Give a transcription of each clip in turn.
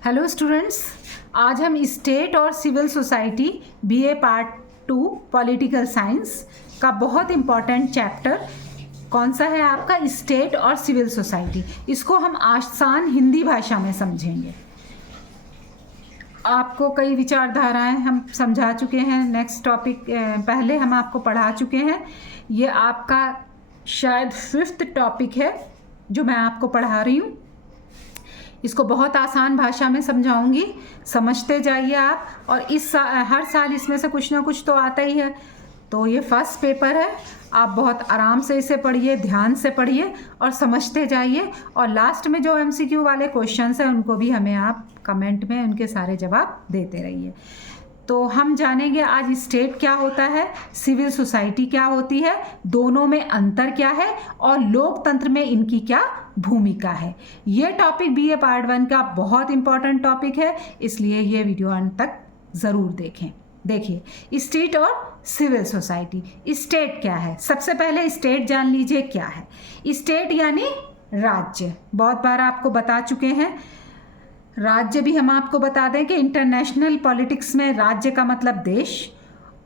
Hello students, आज हम state और civil society BA part 2 political science का बहुत इम्पॉर्टेंट चैप्टर कौन सा है आपका, स्टेट और सिविल सोसाइटी, इसको हम आसान हिंदी भाषा में समझेंगे। आपको कई विचारधाराएं हम समझा चुके हैं, नेक्स्ट टॉपिक पहले हम आपको पढ़ा चुके हैं। ये आपका शायद 5th टॉपिक है जो मैं आपको पढ़ा रही हूँ। इसको बहुत आसान भाषा में समझाऊंगी, समझते जाइए आप। और हर साल इसमें से कुछ ना कुछ तो आता ही है। तो ये फर्स्ट पेपर है, आप बहुत आराम से इसे पढ़िए, ध्यान से पढ़िए और समझते जाइए। और लास्ट में जो MCQ वाले क्वेश्चंस हैं उनको भी हमें आप कमेंट में उनके सारे जवाब देते रहिए। तो हम जानेंगे आज स्टेट क्या होता है, सिविल सोसाइटी क्या होती है, दोनों में अंतर क्या है और लोकतंत्र में इनकी क्या भूमिका है। ये टॉपिक बीए पार्ट 1 का बहुत इंपॉर्टेंट टॉपिक है, इसलिए ये वीडियो अंत तक ज़रूर देखें। देखिए, स्टेट और सिविल सोसाइटी। स्टेट क्या है, सबसे पहले स्टेट जान लीजिए क्या है। स्टेट यानी राज्य, बहुत बार आपको बता चुके हैं। राज्य भी हम आपको बता दें कि इंटरनेशनल पॉलिटिक्स में राज्य का मतलब देश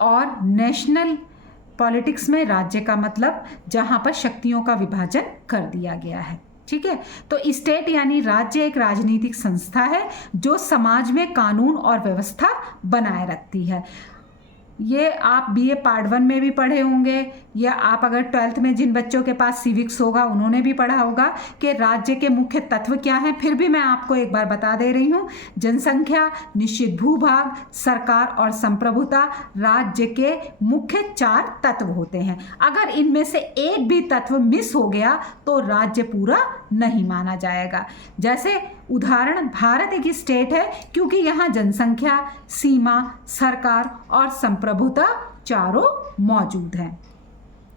और नेशनल पॉलिटिक्स में राज्य का मतलब जहां पर शक्तियों का विभाजन कर दिया गया है। ठीक है, तो स्टेट यानी राज्य एक राजनीतिक संस्था है जो समाज में कानून और व्यवस्था बनाए रखती है। ये आप बीए पार्ट 1 में भी पढ़े होंगे, या आप अगर 12th में जिन बच्चों के पास सिविक्स होगा उन्होंने भी पढ़ा होगा कि राज्य के मुख्य तत्व क्या हैं। फिर भी मैं आपको एक बार बता दे रही हूँ। जनसंख्या, निश्चित भूभाग, सरकार और संप्रभुता राज्य के मुख्य 4 तत्व होते हैं। अगर इनमें से एक भी तत्व मिस हो गया तो राज्य पूरा नहीं माना जाएगा। जैसे उदाहरण, भारत एक स्टेट है क्योंकि यहाँ जनसंख्या, सीमा, सरकार और संप्रभुता चारों मौजूद हैं।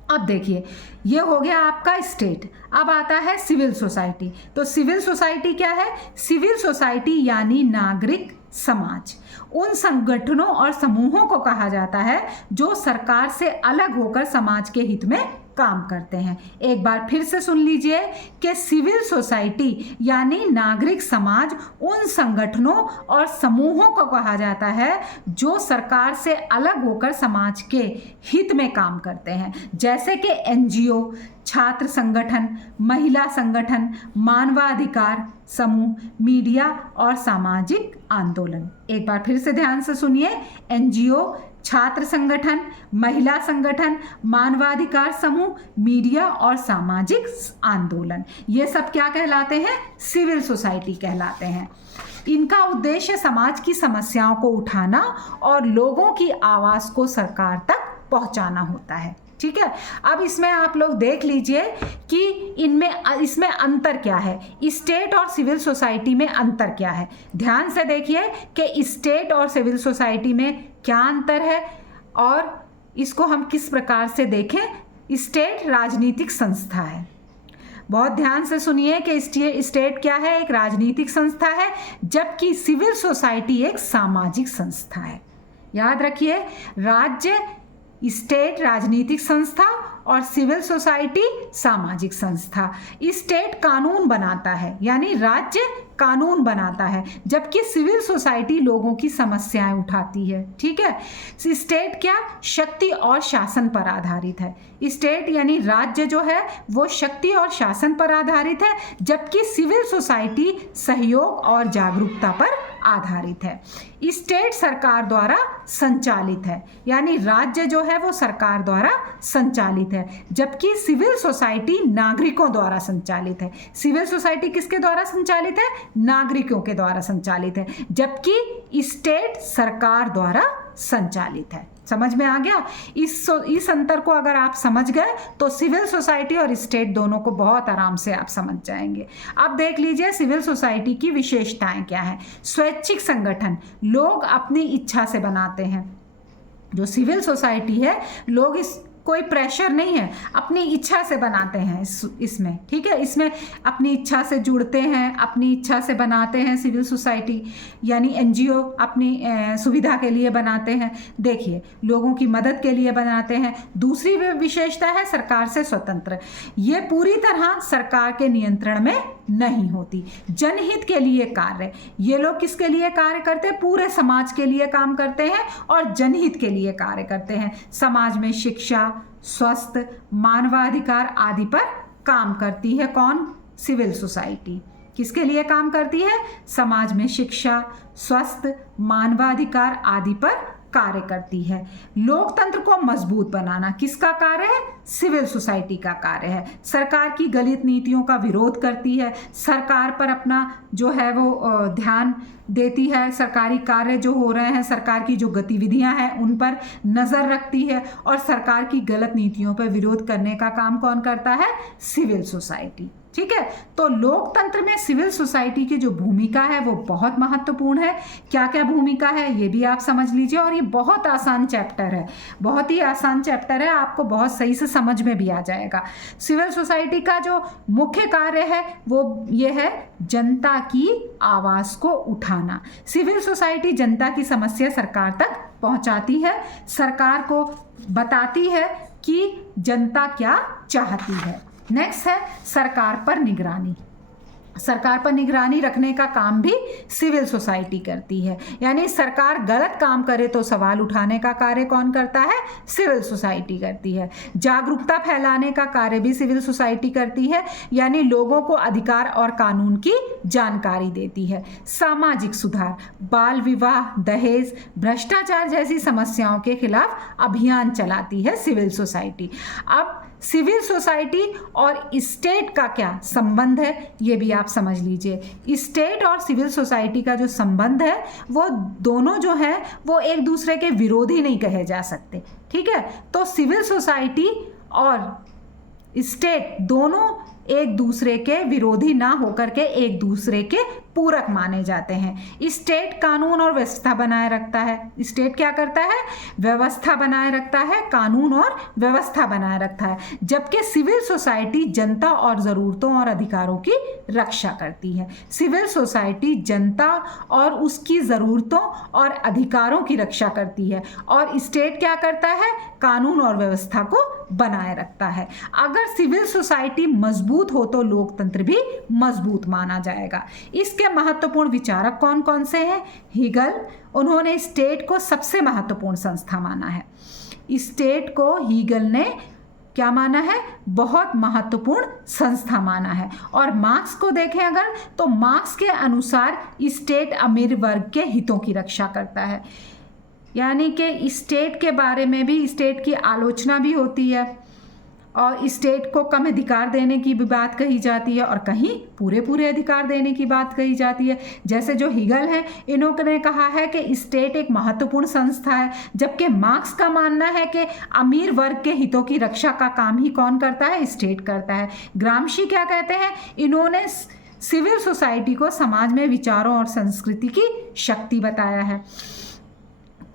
अब देखिए, ये हो गया आपका स्टेट। अब आता है सिविल सोसाइटी। तो सिविल सोसाइटी क्या है? सिविल सोसाइटी यानी नागरिक समाज। उन संगठनों और समूहों को कहा जाता है जो सरकार से अलग होकर समाज के हित में काम करते हैं। एक बार फिर से सुन लीजिए कि सिविल सोसाइटी यानी नागरिक समाज उन संगठनों और समूहों को कहा जाता है जो सरकार से अलग होकर समाज के हित में काम करते हैं, जैसे कि NGO, छात्र संगठन, महिला संगठन, मानवाधिकार समूह, मीडिया और सामाजिक आंदोलन। एक बार फिर से ध्यान से सुनिए, NGO, छात्र संगठन, महिला संगठन, मानवाधिकार समूह, मीडिया और सामाजिक आंदोलन, ये सब क्या कहलाते हैं? सिविल सोसाइटी कहलाते हैं। इनका उद्देश्य समाज की समस्याओं को उठाना और लोगों की आवाज़ को सरकार तक पहुंचाना होता है। ठीक है, अब इसमें आप लोग देख लीजिए कि इसमें अंतर क्या है, स्टेट और सिविल सोसाइटी में अंतर क्या है। ध्यान से देखिए कि स्टेट और सिविल सोसाइटी में क्या अंतर है और इसको हम किस प्रकार से देखें। स्टेट राजनीतिक संस्था है। बहुत ध्यान से सुनिए कि स्टेट क्या है? एक राजनीतिक संस्था है, जबकि सिविल सोसाइटी एक सामाजिक संस्था है। याद रखिए, राज्य, स्टेट राजनीतिक संस्था और सिविल सोसाइटी सामाजिक संस्था। स्टेट कानून बनाता है, यानी राज्य कानून बनाता है, जबकि सिविल सोसाइटी लोगों की समस्याएं उठाती है। ठीक है, स्टेट क्या? शक्ति और शासन पर आधारित है। स्टेट यानी राज्य जो है वो शक्ति और शासन पर आधारित है, जबकि सिविल सोसाइटी सहयोग और जागरूकता पर आधारित है। स्टेट सरकार द्वारा संचालित है, यानी राज्य जो है वो सरकार द्वारा संचालित है, जबकि सिविल सोसाइटी नागरिकों द्वारा संचालित है। सिविल सोसाइटी किसके द्वारा संचालित है? नागरिकों के द्वारा संचालित है, जबकि स्टेट सरकार द्वारा संचालित है। समझ में आ गया? इस अंतर को अगर आप समझ गए तो सिविल सोसाइटी और स्टेट दोनों को बहुत आराम से आप समझ जाएंगे। अब देख लीजिए सिविल सोसाइटी की विशेषताएं क्या हैं। स्वैच्छिक संगठन, लोग अपनी इच्छा से बनाते हैं। जो सिविल सोसाइटी है, लोग कोई प्रेशर नहीं है, अपनी इच्छा से बनाते हैं इसमें। ठीक है, इसमें अपनी इच्छा से जुड़ते हैं, अपनी इच्छा से बनाते हैं। सिविल सोसाइटी यानी NGO अपनी सुविधा के लिए बनाते हैं। देखिए, लोगों की मदद के लिए बनाते हैं। दूसरी विशेषता है सरकार से स्वतंत्र। ये पूरी तरह सरकार के नियंत्रण में नहीं होती। जनहित के लिए कार्य, ये लोग किसके लिए कार्य करते हैं? पूरे समाज के लिए काम करते हैं और जनहित के लिए कार्य करते हैं। समाज में शिक्षा, स्वास्थ्य, मानवाधिकार आदि पर काम करती है कौन? Civil society. किसके लिए काम करती है? समाज में शिक्षा, स्वास्थ्य, मानवाधिकार आदि पर कार्य करती है। लोकतंत्र को मजबूत बनाना किसका कार्य है? सिविल सोसाइटी का कार्य है। सरकार की गलत नीतियों का विरोध करती है, सरकार पर अपना जो है वो ध्यान देती है, सरकारी कार्य जो हो रहे हैं, सरकार की जो गतिविधियां हैं उन पर नज़र रखती है और सरकार की गलत नीतियों पर विरोध करने का काम कौन करता है? Civil society. ठीक है, तो लोकतंत्र में सिविल सोसाइटी की जो भूमिका है वो बहुत महत्वपूर्ण है। क्या क्या भूमिका है ये भी आप समझ लीजिए, और ये बहुत आसान चैप्टर है, बहुत ही आसान चैप्टर है, आपको बहुत सही से समझ में भी आ जाएगा। सिविल सोसाइटी का जो मुख्य कार्य है वो ये है जनता की आवाज़ को उठाना। सिविल सोसाइटी जनता की समस्या सरकार तक पहुंचाती है, सरकार को बताती है कि जनता क्या चाहती है। नेक्स्ट है सरकार पर निगरानी। सरकार पर निगरानी रखने का काम भी सिविल सोसाइटी करती है, यानी सरकार गलत काम करे तो सवाल उठाने का कार्य कौन करता है? सिविल सोसाइटी करती है। जागरूकता फैलाने का कार्य भी सिविल सोसाइटी करती है, यानी लोगों को अधिकार और कानून की जानकारी देती है। सामाजिक सुधार, बाल विवाह, दहेज, भ्रष्टाचार जैसी समस्याओं के खिलाफ अभियान चलाती है सिविल सोसाइटी। अब सिविल सोसाइटी और स्टेट का क्या संबंध है ये भी आप समझ लीजिए। स्टेट और सिविल सोसाइटी का जो संबंध है वो दोनों जो है वो एक दूसरे के विरोधी नहीं कहे जा सकते। ठीक है, तो सिविल सोसाइटी और स्टेट दोनों एक दूसरे के विरोधी ना होकर के एक दूसरे के पूरक माने जाते हैं। स्टेट कानून और व्यवस्था बनाए रखता है। स्टेट क्या करता है? व्यवस्था बनाए रखता है, कानून और व्यवस्था बनाए रखता है, जबकि सिविल सोसाइटी जनता और ज़रूरतों और अधिकारों की रक्षा करती है। सिविल सोसाइटी जनता और उसकी ज़रूरतों और अधिकारों की रक्षा करती है और स्टेट क्या करता है? कानून और व्यवस्था को बनाए रखता है। अगर सिविल सोसाइटी मजबूत हो तो लोकतंत्र भी मजबूत माना जाएगा। इसके महत्वपूर्ण विचारक कौन कौन से हैं? हीगल, उन्होंने स्टेट को सबसे महत्वपूर्ण संस्था माना है। स्टेट को हीगल ने क्या माना है? बहुत महत्वपूर्ण संस्था माना है। और मार्क्स को देखें अगर, तो मार्क्स के अनुसार स्टेट अमीर वर्ग के हितों की रक्षा करता है, यानी कि स्टेट के बारे में भी स्टेट की आलोचना भी होती है और स्टेट को कम अधिकार देने की भी बात कही जाती है और कहीं पूरे अधिकार देने की बात कही जाती है। जैसे जो हीगल है इन्होंने कहा है कि स्टेट एक महत्वपूर्ण संस्था है, जबकि मार्क्स का मानना है कि अमीर वर्ग के हितों की रक्षा का काम ही कौन करता है? स्टेट करता है। ग्रामशी क्या कहते हैं? इन्होंने सिविल सोसाइटी को समाज में विचारों और संस्कृति की शक्ति बताया है।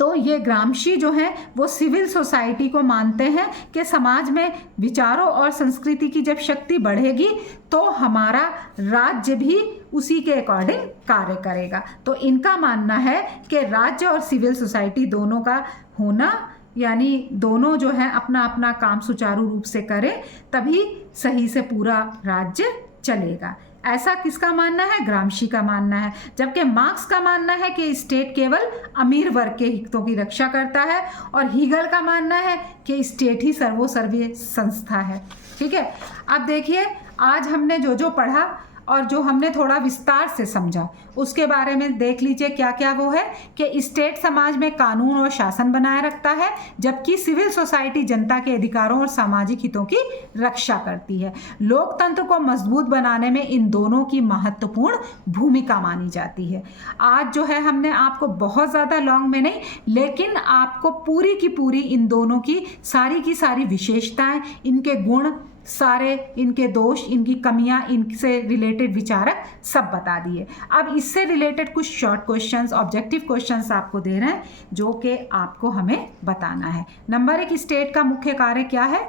तो ये ग्रामशी जो है वो सिविल सोसाइटी को मानते हैं कि समाज में विचारों और संस्कृति की जब शक्ति बढ़ेगी तो हमारा राज्य भी उसी के अकॉर्डिंग कार्य करेगा। तो इनका मानना है कि राज्य और सिविल सोसाइटी दोनों का होना, यानी दोनों जो है अपना अपना काम सुचारू रूप से करें तभी सही से पूरा राज्य चलेगा। ऐसा किसका मानना है? ग्रामशी का मानना है। जबकि मार्क्स का मानना है कि स्टेट केवल अमीर वर्ग के हितों की रक्षा करता है और हीगल का मानना है कि स्टेट ही सर्वोसर्वीय संस्था है। ठीक है, अब देखिए आज हमने जो जो पढ़ा और जो हमने थोड़ा विस्तार से समझा उसके बारे में देख लीजिए क्या क्या वो है कि स्टेट समाज में कानून और शासन बनाए रखता है, जबकि सिविल सोसाइटी जनता के अधिकारों और सामाजिक हितों की रक्षा करती है। लोकतंत्र को मजबूत बनाने में इन दोनों की महत्वपूर्ण भूमिका मानी जाती है। आज जो है हमने आपको बहुत ज़्यादा लॉन्ग में नहीं, लेकिन आपको पूरी की पूरी इन दोनों की सारी विशेषताएं, इनके गुण, सारे इनके दोष, इनकी कमियां, इनसे रिलेटेड विचारक सब बता दिए। अब इससे रिलेटेड कुछ शॉर्ट क्वेश्चंस, ऑब्जेक्टिव क्वेश्चंस आपको दे रहे हैं जो कि आपको हमें बताना है। नंबर 1, स्टेट का मुख्य कार्य क्या है?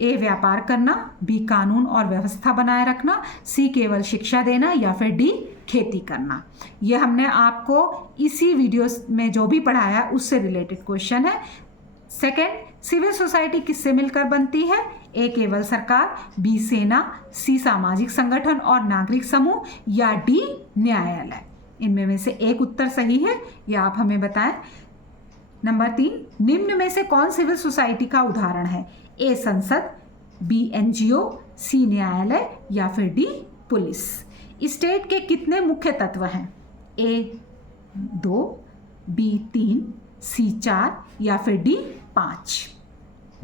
ए, व्यापार करना, बी, कानून और व्यवस्था बनाए रखना, सी, केवल शिक्षा देना, या फिर डी, खेती करना। ये हमने आपको इसी वीडियो में जो भी पढ़ाया उससे रिलेटेड क्वेश्चन है। सेकेंड, सिविल सोसाइटी किससे मिलकर बनती है? ए केवल सरकार, बी सेना, सी सामाजिक संगठन और नागरिक समूह, या डी न्यायालय। इनमें में से एक उत्तर सही है, यह आप हमें बताएं। नंबर 3, निम्न में से कौन सिविल सोसाइटी का उदाहरण है? ए संसद, बी एनजीओ, सी न्यायालय या फिर डी पुलिस। स्टेट के कितने मुख्य तत्व हैं? ए 2, बी 3, सी 4 या फिर D 5।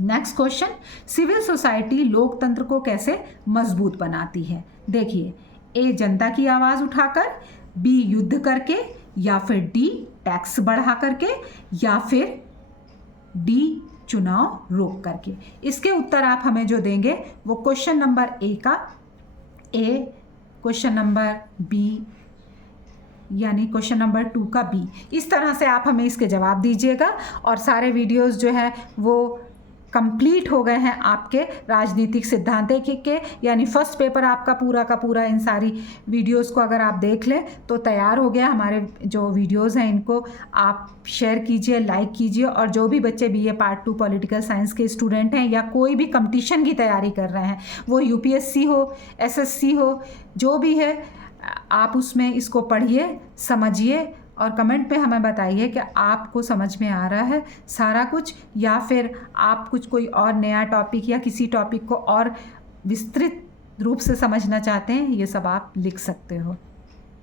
Next question, civil society लोकतंत्र को कैसे मजबूत बनाती है? देखिए, ए जनता की आवाज़ उठाकर, बी युद्ध करके, या फिर डी टैक्स बढ़ा करके, या फिर डी चुनाव रोक करके। इसके उत्तर आप हमें जो देंगे वो क्वेश्चन नंबर ए का ए, क्वेश्चन नंबर बी यानी क्वेश्चन नंबर 2 का बी। इस तरह से आप हमें इसके जवाब दीजिएगा। और सारे वीडियोस जो है वो कंप्लीट हो गए हैं आपके राजनीतिक सिद्धांत के, यानी फर्स्ट पेपर आपका पूरा का पूरा इन सारी वीडियोस को अगर आप देख लें तो तैयार हो गया। हमारे जो वीडियोस हैं इनको आप शेयर कीजिए, लाइक कीजिए। और जो भी बच्चे BA पार्ट 2 पॉलिटिकल साइंस के स्टूडेंट हैं या कोई भी कंपटीशन की तैयारी कर रहे हैं, वो UPSC हो, SSC हो, जो भी है, आप उसमें इसको पढ़िए, समझिए और कमेंट पे हमें बताइए कि आपको समझ में आ रहा है सारा कुछ, या फिर आप कुछ कोई और नया टॉपिक या किसी टॉपिक को और विस्तृत रूप से समझना चाहते हैं। ये सब आप लिख सकते हो।